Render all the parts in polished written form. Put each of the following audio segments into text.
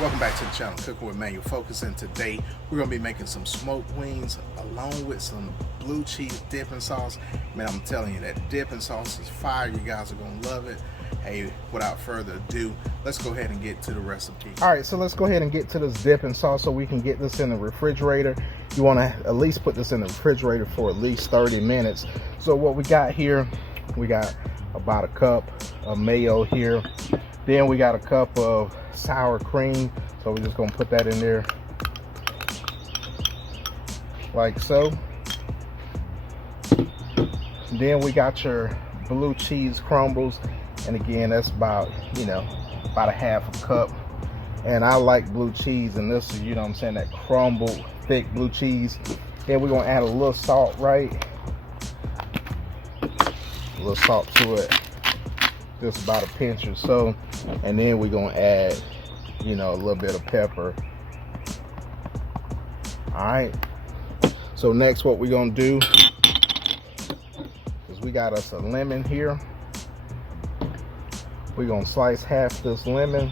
Welcome back to the channel, Cooking with Manual Focus, and today we're going to be making some smoked wings along with some blue cheese dipping sauce. Man, I'm telling you, that dipping sauce is fire. You guys are going to love it. Hey, without further ado, let's go ahead and get to the recipe. Alright, so let's go ahead and get to this dipping sauce so we can get this in the refrigerator. You want to at least put this in the refrigerator for at least 30 minutes. So what we got here, we got about a cup of mayo here. Then we got a cup of sour cream, so we're just gonna put that in there like so. Then we got your blue cheese crumbles, and again that's about about a half a cup. And I like blue cheese, and this is what I'm saying, that crumbled thick blue cheese. Then we're gonna add a little salt, right? A little salt to it, just about a pinch or so. And then we're gonna add a little bit of pepper. All right, so next what we're gonna do is we got us a lemon here. We're gonna slice half this lemon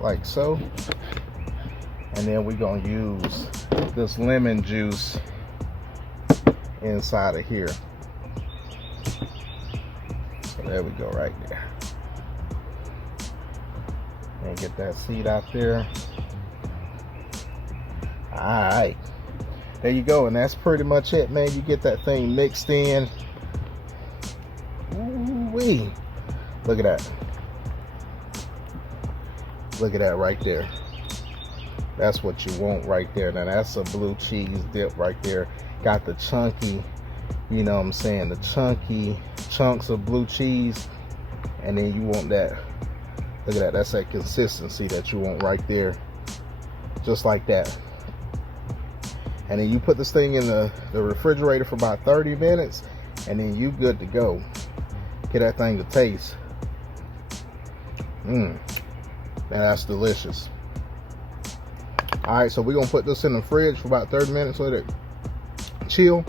like so, and then we're gonna use this lemon juice inside of here. So there we go, right there. And get that seed out there. Alright, there you go, and that's pretty much it, man. You get that thing mixed in. Ooh-wee. Look at that. Look at that right there. That's what you want right there. Now that's a blue cheese dip right there. Got the chunky, the chunky chunks of blue cheese, and then you want that. Look at that, that's that consistency that you want right there. Just like that. And then you put this thing in the refrigerator for about 30 minutes, and then you good to go. Get that thing to taste. Man, that's delicious. Alright, so we're gonna put this in the fridge for about 30 minutes, let it chill,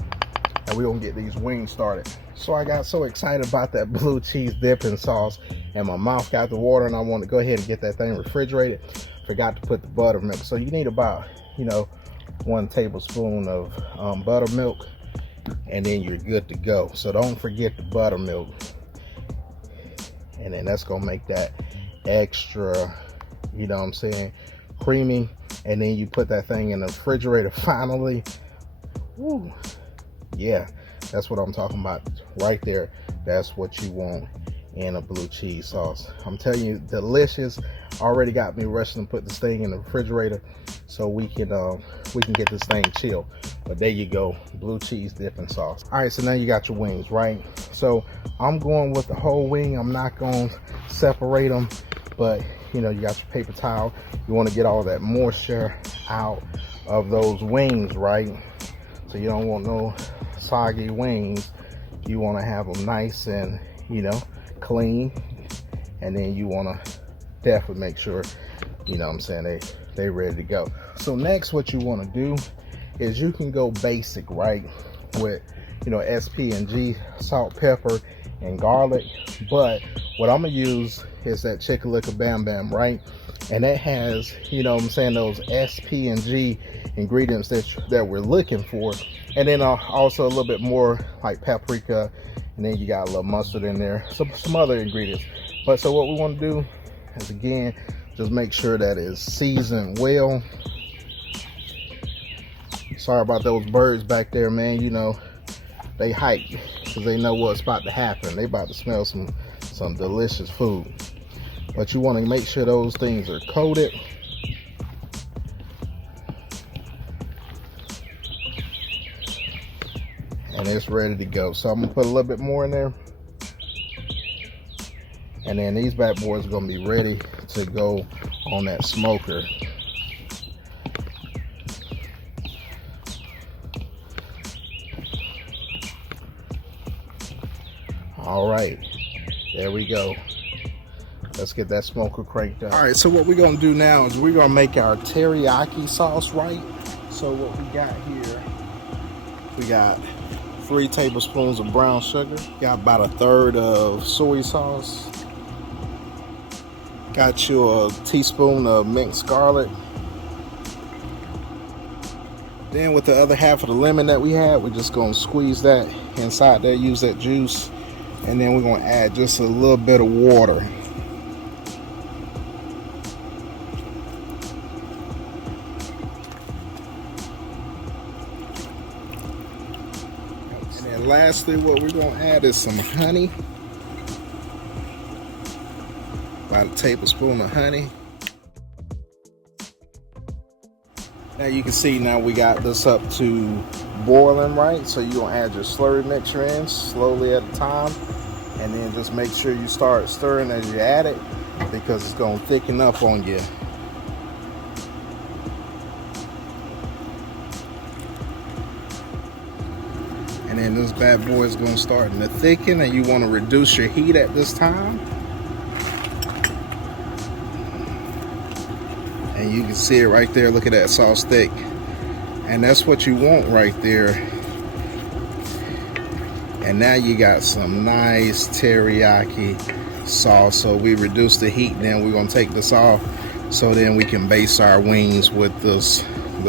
and we're gonna get these wings started. So I got so excited about that blue cheese dipping sauce, and my mouth got the water, and I want to go ahead and get that thing refrigerated. Forgot to put the buttermilk. So you need about 1 tablespoon of buttermilk, and then you're good to go. So don't forget the buttermilk, and then that's gonna make that extra creamy. And then you put that thing in the refrigerator finally. Woo. Yeah, that's what I'm talking about right there. That's what you want in a blue cheese sauce. I'm telling you, delicious. Already got me rushing to put this thing in the refrigerator so we can get this thing chilled. But there you go, blue cheese dipping sauce. All right, so now you got your wings, right? So I'm going with the whole wing. I'm not going to separate them, but you got your paper towel. You want to get all that moisture out of those wings, right? So you don't want no soggy wings. You want to have them nice and clean, and then you want to definitely make sure they ready to go. So next what you want to do is you can go basic, right, with SP&G, salt, pepper, and garlic. But what I'm gonna use is that chicka, licka, bam bam, right? And that has those SP&G ingredients that we're looking for. And then also a little bit more like paprika, and then you got a little mustard in there, some other ingredients. But so what we want to do is, again, just make sure that it's seasoned well. Sorry about those birds back there, man. They hike because they know what's about to happen. They about to smell some delicious food. But you want to make sure those things are coated. And it's ready to go. So I'm gonna put a little bit more in there, and then these bad boys are gonna be ready to go on that smoker. All right, there we go. Let's get that smoker cranked up. All right, so what we're gonna do now is we're gonna make our teriyaki sauce, right? So what we got here, we got 3 tablespoons of brown sugar, got about 1/3 of soy sauce, Got you a teaspoon of minced garlic. Then with the other half of the lemon that we had, we're just gonna squeeze that inside there, use that juice, and then we're gonna add just a little bit of water. And then lastly, what we're gonna add is some honey. About a tablespoon of honey. Now you can see now we got this up to boiling, right? So you're gonna add your slurry mixture in slowly at a time, and then just make sure you start stirring as you add it, because it's gonna thicken up on you. And then this bad boy is gonna start to thicken, and you wanna reduce your heat at this time. And you can see it right there. Look at that sauce thick. And that's what you want right there. And now you got some nice teriyaki sauce. So we reduce the heat, and then we're gonna take this off, so then we can baste our wings with this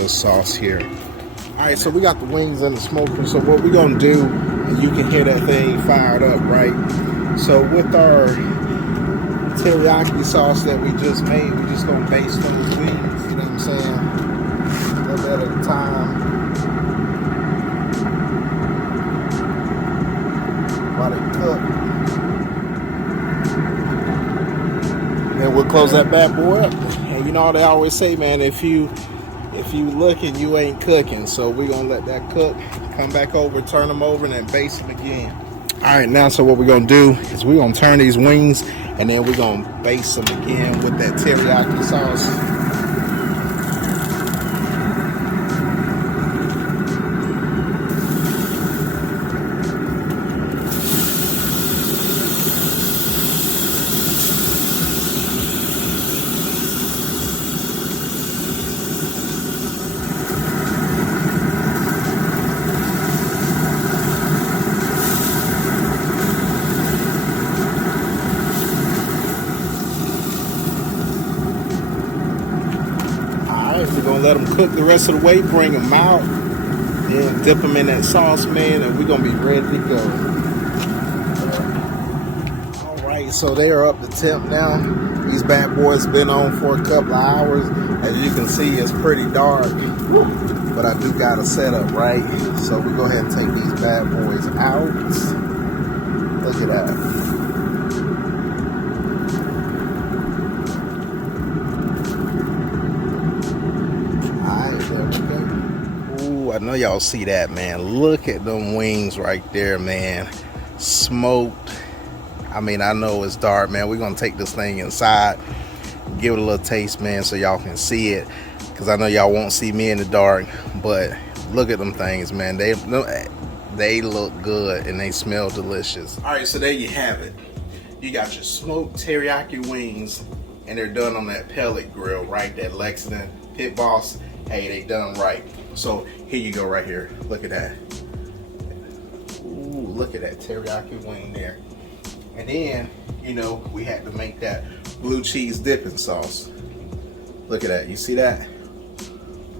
sauce here. All right, so we got the wings in the smoker. So what we're gonna do, and you can hear that thing fired up, right? So with our teriyaki sauce that we just made, we're just gonna baste those wings, you know what I'm saying? A little bit at a time. While they cook. Then we'll close that bad boy up. And you know what they always say, man, if you looking, you ain't cooking. So we're gonna let that cook, come back over, turn them over, and then baste them again. All right, now so what we're gonna do is we're gonna turn these wings, and then we're gonna baste them again with that teriyaki sauce. We're gonna let them cook the rest of the way, bring them out, then dip them in that sauce, man, and we're gonna be ready to go. All right, so they are up to temp now. These bad boys been on for a couple of hours. As you can see, it's pretty dark, but I do got a setup, right? So we go ahead and take these bad boys out. Look at that. I know y'all see that, man. Look at them wings right there, man. Smoked. I mean, I know it's dark, man. We're gonna take this thing inside, give it a little taste, man, so y'all can see it, because I know y'all won't see me in the dark. But look at them things, man. They look good and they smell delicious. All right, so there you have it. You got your smoked teriyaki wings, and they're done on that pellet grill, right? That Lexington Pit Boss. Hey, they done right. So here you go, right here. Look at that. Ooh, look at that teriyaki wing there. And then, you know, we had to make that blue cheese dipping sauce. Look at that. You see that?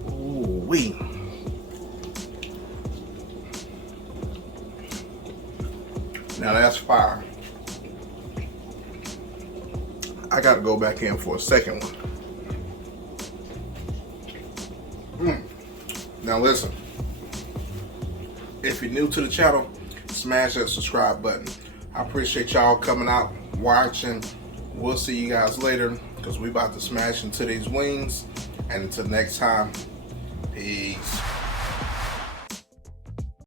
Ooh wee. Now that's fire. I gotta go back in for a second one. Now listen, if you're new to the channel, smash that subscribe button. I appreciate y'all coming out, watching. We'll see you guys later, because we about to smash into these wings. And until next time, peace.